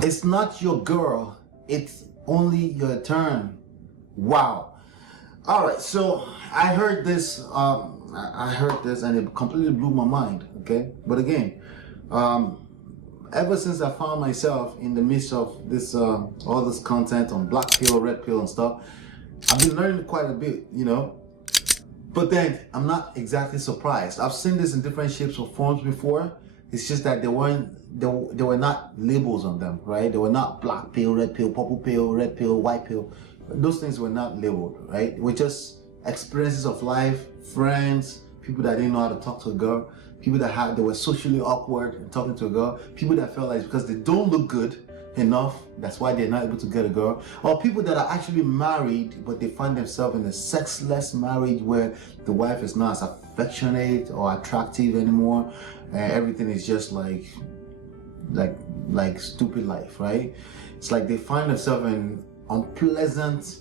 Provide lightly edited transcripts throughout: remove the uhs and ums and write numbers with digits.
It's not your girl, it's only your turn. Wow. All right, so I heard this. I heard this, and it completely blew my mind. Okay, but again, ever since I found myself in the midst of this, all this content on black pill, red pill, and stuff, I've been learning quite a bit, you know. But then I'm not exactly surprised. I've seen this in different shapes or forms before. It's just that there were not labels on them, right? They were not black pill, red pill, purple pill, red pill, white pill. Those things were not labeled, right? They were just experiences of life, friends, people that didn't know how to talk to a girl, people that were socially awkward in talking to a girl, people that felt like because they don't look good enough, that's why they're not able to get a girl, or people that are actually married but they find themselves in a sexless marriage where the wife is not as affectionate or attractive anymore, and everything is just like stupid life, right? It's like they find themselves in unpleasant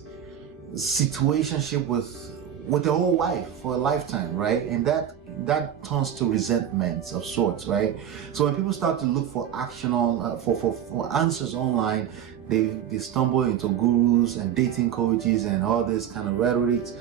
situationship with their whole life for a lifetime, right? And that turns to resentment of sorts, right? So when people start to look for for answers online, they stumble into gurus and dating coaches and all this kind of rhetorics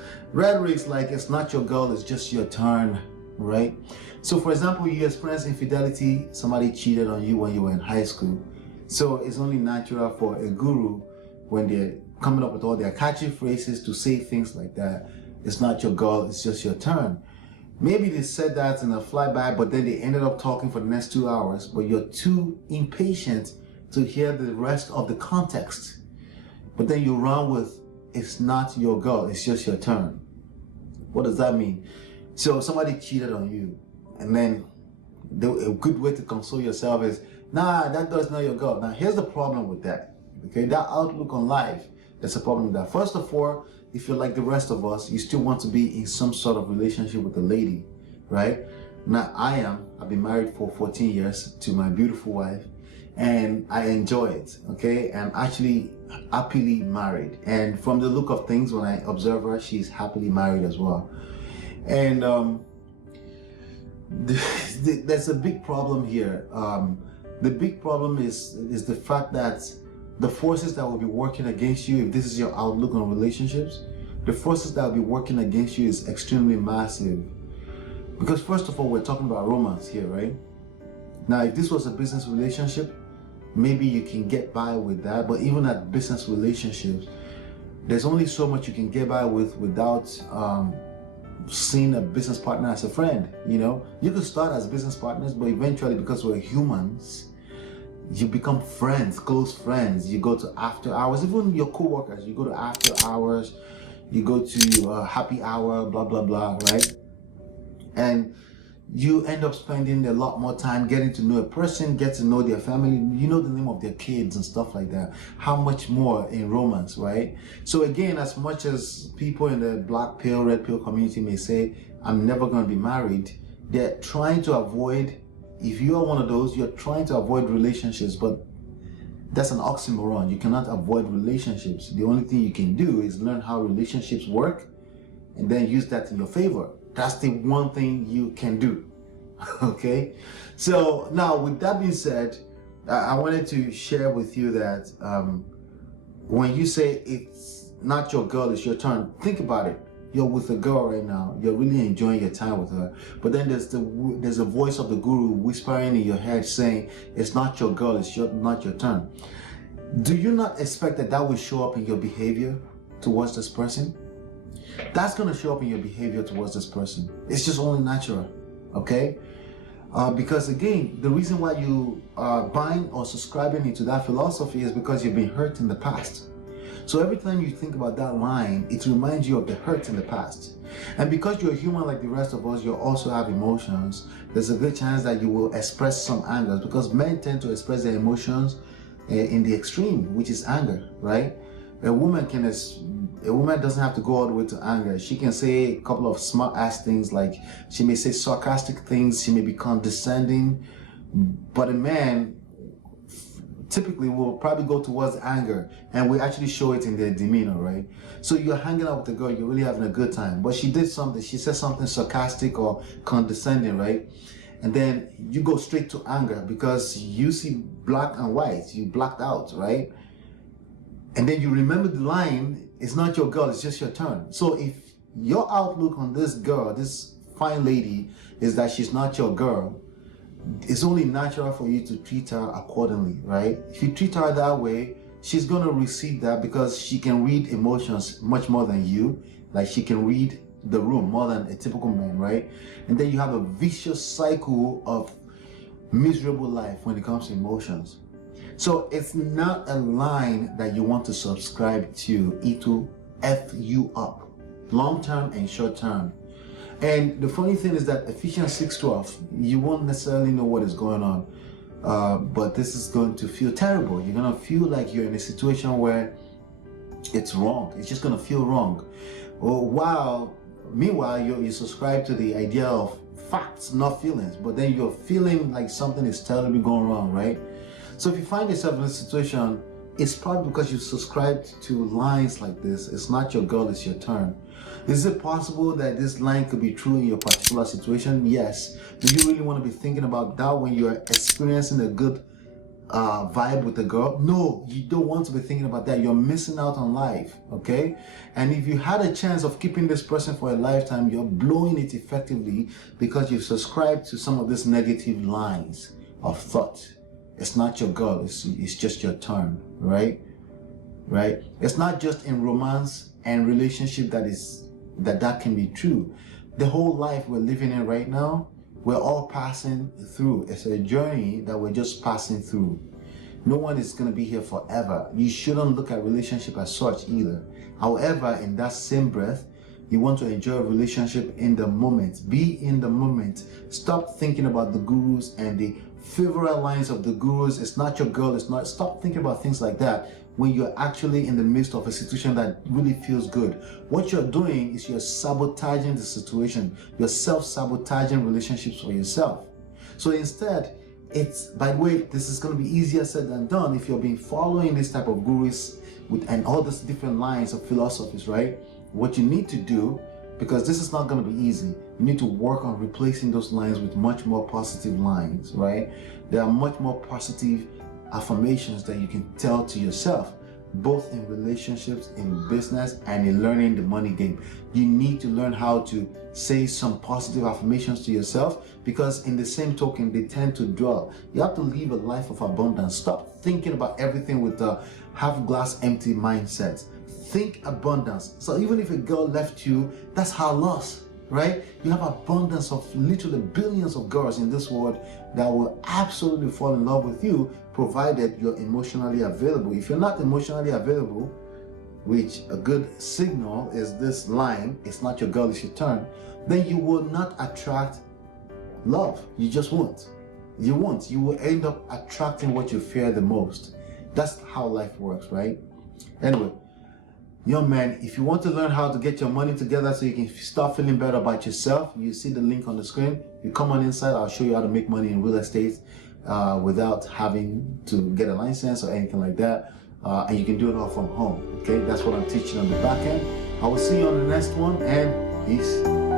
like it's not your girl, it's just your turn, right? So for example, you experienced infidelity, somebody cheated on you when you were in high school. So it's only natural for a guru, when they're coming up with all their catchy phrases, to say things like that. It's not your girl, it's just your turn. Maybe they said that in a flyby, but then they ended up talking for the next 2 hours, but you're too impatient to hear the rest of the context. But then you run with, it's not your girl, it's just your turn. What does that mean? So somebody cheated on you, and then a good way to console yourself is, nah, that's not your girl. Now here's the problem with that, okay? That outlook on life, there's a problem with that. First of all, if you're like the rest of us, you still want to be in some sort of relationship with a lady, right? Now I've been married for 14 years to my beautiful wife, and I enjoy it, okay? I'm actually happily married. And from the look of things, when I observe her, she's happily married as well. And there's a big problem here. The big problem is the fact that the forces that will be working against you, if this is your outlook on relationships, the forces that will be working against you is extremely massive. Because first of all, we're talking about romance here, right? Now, if this was a business relationship, maybe you can get by with that. But even at business relationships, there's only so much you can get by with without seeing a business partner as a friend. You know, you could start as business partners, but eventually, because we're humans, you become friends, close friends. You go to after hours, even your co-workers, you go to after hours, you go to happy hour, blah, blah, blah, right? And you end up spending a lot more time getting to know a person, get to know their family, you know the name of their kids and stuff like that. How much more in romance, right? So again, as much as people in the black pill, red pill community may say, I'm never going to be married, they're trying to avoid, if you are one of those, you're trying to avoid relationships, but that's an oxymoron. You cannot avoid relationships. The only thing you can do is learn how relationships work and then use that in your favor. That's the one thing you can do, okay? So now, with that being said, I wanted to share with you that when you say it's not your girl, it's your turn, think about it. You're with a girl right now, you're really enjoying your time with her, but then there's a voice of the guru whispering in your head saying, it's not your girl, it's not your turn. Do you not expect that will show up in your behavior towards this person? That's going to show up in your behavior towards this person. It's just only natural, okay? Because again, the reason why you are buying or subscribing into that philosophy is because you've been hurt in the past. So every time you think about that line, it reminds you of the hurt in the past. And because you're human like the rest of us, you also have emotions. There's a good chance that you will express some anger, because men tend to express their emotions in the extreme, which is anger, right? A woman doesn't have to go all the way to anger. She can say a couple of smart ass things, like she may say sarcastic things, she may be condescending, but a man typically will probably go towards anger, and we actually show it in their demeanor, right? So you're hanging out with the girl, you're really having a good time, but she said something sarcastic or condescending, right? and then you go straight to anger because you see black and white, you blacked out, right? And then you remember the line, it's not your girl, it's just your turn. So if your outlook on this girl, this fine lady, is that she's not your girl, it's only natural for you to treat her accordingly, right? If you treat her that way, she's going to receive that because she can read emotions much more than you. Like she can read the room more than a typical man, right? And then you have a vicious cycle of miserable life when it comes to emotions. So it's not a line that you want to subscribe to. It will F you up, long term and short term. And the funny thing is that Ephesians 6:12, you won't necessarily know what is going on, but this is going to feel terrible. You're going to feel like you're in a situation where it's wrong. It's just going to feel wrong. Meanwhile, you subscribe to the idea of facts, not feelings, but then you're feeling like something is terribly going wrong, right? So if you find yourself in a situation, it's probably because you subscribed to lines like this. It's not your girl, it's your turn. Is it possible that this line could be true in your particular situation? Yes. Do you really want to be thinking about that when you're experiencing a good vibe with a girl? No, you don't want to be thinking about that. You're missing out on life, okay? And if you had a chance of keeping this person for a lifetime, you're blowing it effectively because you've subscribed to some of these negative lines of thought. It's not your girl, it's just your turn, right? Right? It's not just in romance and relationship that can be true. The whole life we're living in right now, we're all passing through. It's a journey that we're just passing through. No one is going to be here forever. You shouldn't look at relationship as such either. However, in that same breath, you want to enjoy a relationship in the moment. Be in the moment. Stop thinking about the gurus and the favorite lines of the gurus. It's not your girl. It's not. Stop thinking about things like that when you're actually in the midst of a situation that really feels good. What you're doing is you're sabotaging the situation. You're self-sabotaging relationships for yourself. So instead, by the way, this is going to be easier said than done if you've been following this type of gurus and all these different lines of philosophies, right? What you need to do, because this is not going to be easy, you need to work on replacing those lines with much more positive lines, right? There are much more positive affirmations that you can tell to yourself, both in relationships, in business, and in learning the money game. You need to learn how to say some positive affirmations to yourself, because in the same token, they tend to dwell. You have to live a life of abundance. Stop thinking about everything with a half glass empty mindset. Think abundance. So even if a girl left you, that's her loss, right? You have abundance of literally billions of girls in this world that will absolutely fall in love with you, provided you're emotionally available. If you're not emotionally available, which a good signal is this line, it's not your girl, it's your turn, then you will not attract love. You just won't. You won't. You will end up attracting what you fear the most. That's how life works, right? Anyway, young man, if you want to learn how to get your money together so you can start feeling better about yourself, you see the link on the screen. You come on inside, I'll show you how to make money in real estate without having to get a license or anything like that. And you can do it all from home, okay? That's what I'm teaching on the back end. I will see you on the next one, and peace.